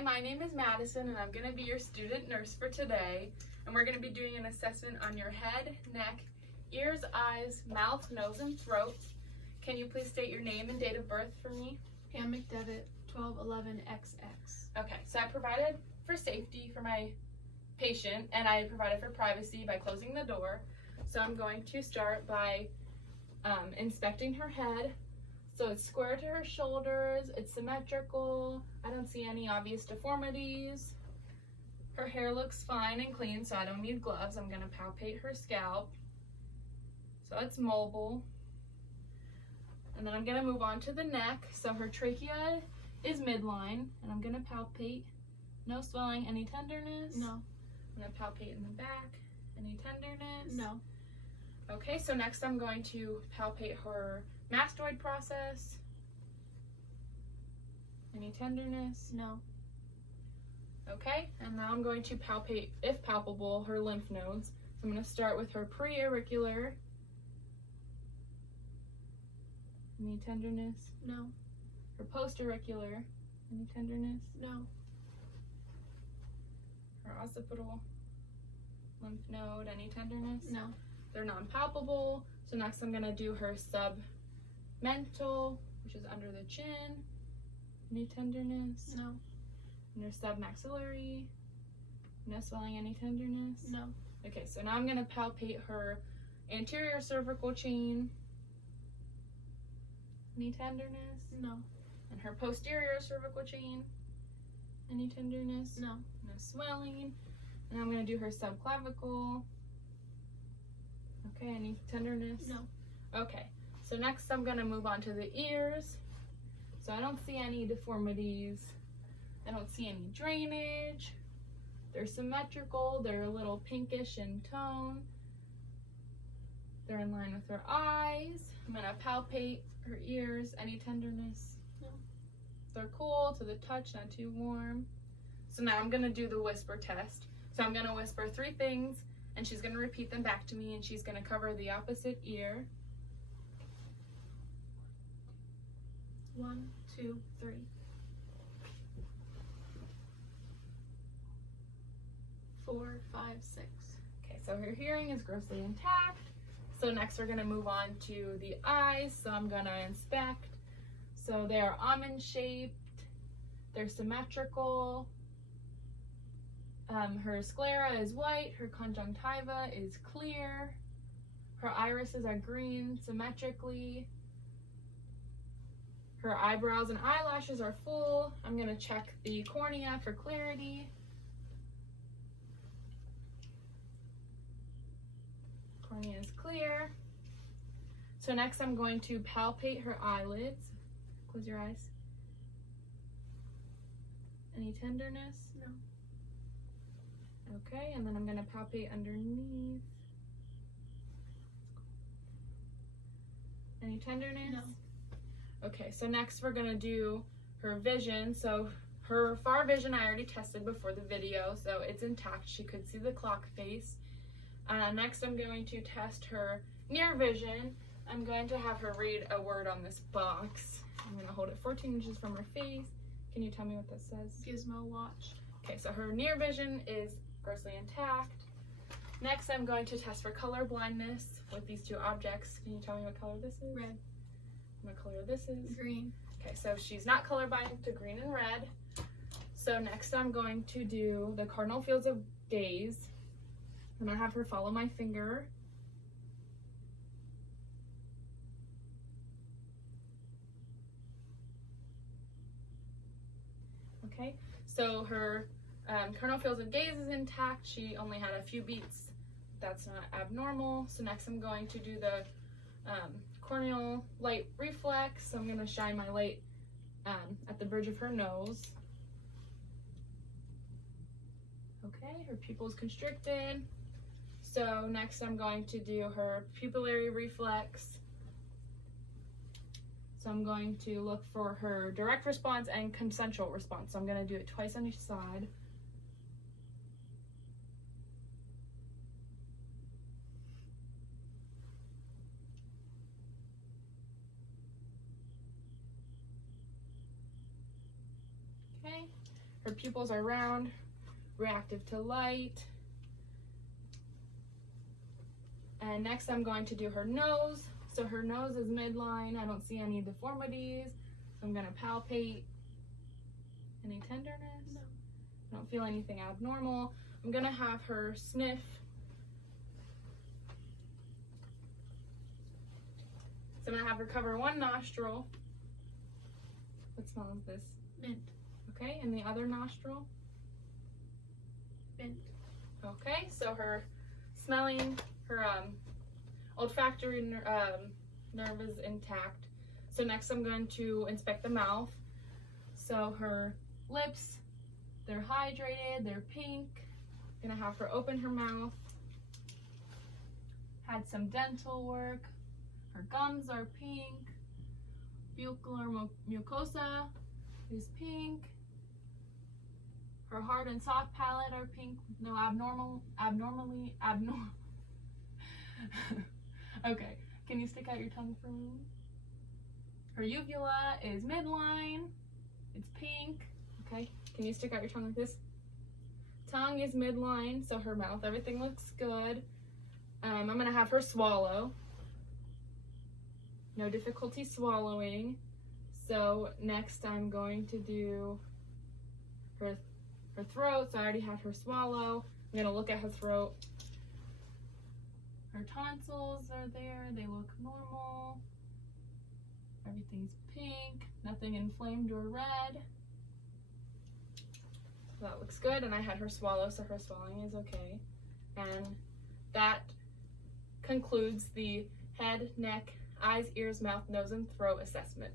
Hi, my name is Madison and I'm going to be your student nurse for today. And we're going to be doing an assessment on your head, neck, ears, eyes, mouth, nose, and throat. Can you please state your name and date of birth for me? Pam McDevitt, 1211XX. Okay, so I provided for safety for my patient and I provided for privacy by closing the door. So I'm going to start by inspecting her head. So it's square to her shoulders, it's symmetrical, I don't see any obvious deformities. Her hair looks fine and clean, so I don't need gloves. I'm going to palpate her scalp. So it's mobile. And then I'm going to move on to the neck. So her trachea is midline, and I'm going to palpate. No swelling, any tenderness? No. I'm going to palpate in the back. Any tenderness? No. Okay, so next I'm going to palpate her mastoid process. Any tenderness? No. Okay, and now I'm going to palpate, if palpable, her lymph nodes. So I'm going to start with her preauricular. Any tenderness? No. Her postauricular. Any tenderness? No. Her occipital lymph node. Any tenderness? No. They're non-palpable. So next I'm going to do her submental, which is under the chin. Any tenderness? No. And her submaxillary. No swelling, any tenderness? No. Okay, so now I'm going to palpate her anterior cervical chain. Any tenderness? No. And her posterior cervical chain. Any tenderness? No. No swelling. And I'm going to do her subclavicle. Okay, any tenderness? No. Okay, so next I'm going to move on to the ears. So I don't see any deformities. I don't see any drainage. They're symmetrical. They're a little pinkish in tone. They're in line with her eyes. I'm going to palpate her ears. Any tenderness? No. They're cool to the touch, not too warm. So now I'm going to do the whisper test. So I'm going to whisper 3 things, and she's going to repeat them back to me, and she's going to cover the opposite ear. 1, 2, 3. 4, 5, 6. Okay, so her hearing is grossly intact. So next we're going to move on to the eyes. So I'm going to inspect. So they are almond shaped. They're symmetrical. Her sclera is white. Her conjunctiva is clear. Her irises are green symmetrically. Her eyebrows and eyelashes are full. I'm going to check the cornea for clarity. Cornea is clear. So next I'm going to palpate her eyelids. Close your eyes. Any tenderness? No. Okay, and then I'm going to palpate underneath. Any tenderness? No. Okay, so next we're going to do her vision. So her far vision I already tested before the video, so it's intact. She could see the clock face. Next I'm going to test her near vision. I'm going to have her read a word on this box. I'm going to hold it 14 inches from her face. Can you tell me what that says? Gizmo watch. Okay, so her near vision is grossly intact. Next I'm going to test for color blindness with these 2 objects. Can you tell me what color this is? Red. What color this is? Green. Okay, so she's not colorblind to green and red. So next I'm going to do the cardinal fields of gaze. I'm going to have her follow my finger. Okay, so her cardinal fields of gaze is intact. She only had a few beats. That's not abnormal. So next I'm going to do the corneal light reflex. So I'm going to shine my light at the bridge of her nose. Okay, her pupil is constricted. So next I'm going to do her pupillary reflex. So I'm going to look for her direct response and consensual response. So I'm going to do it twice on each side. Her pupils are round, reactive to light. And next I'm going to do her nose. So her nose is midline. I don't see any deformities. So I'm gonna palpate. Any tenderness? No. I don't feel anything abnormal. I'm gonna have her sniff. So I'm gonna have her cover one nostril. What smell is this? Mint. Okay, and the other nostril? Mint. Okay, so her smelling, her olfactory nerve is intact. So next I'm going to inspect the mouth. So her lips, they're hydrated, they're pink. Gonna have her open her mouth. Had some dental work. Her gums are pink. Buccal mucosa is pink. Her hard and soft palate are pink. No abnormal. Okay, can you stick out your tongue for me? Her uvula is midline. It's pink. Okay, can you stick out your tongue like this? Tongue is midline, so her mouth, everything looks good. I'm gonna have her swallow. No difficulty swallowing. So next I'm going to do her throat. So I already had her swallow. I'm gonna look at her throat. Her tonsils are there, they look normal. Everything's pink, nothing inflamed or red. So that looks good, and I had her swallow, so her swallowing is okay. And that concludes the head, neck, eyes, ears, mouth, nose, and throat assessment.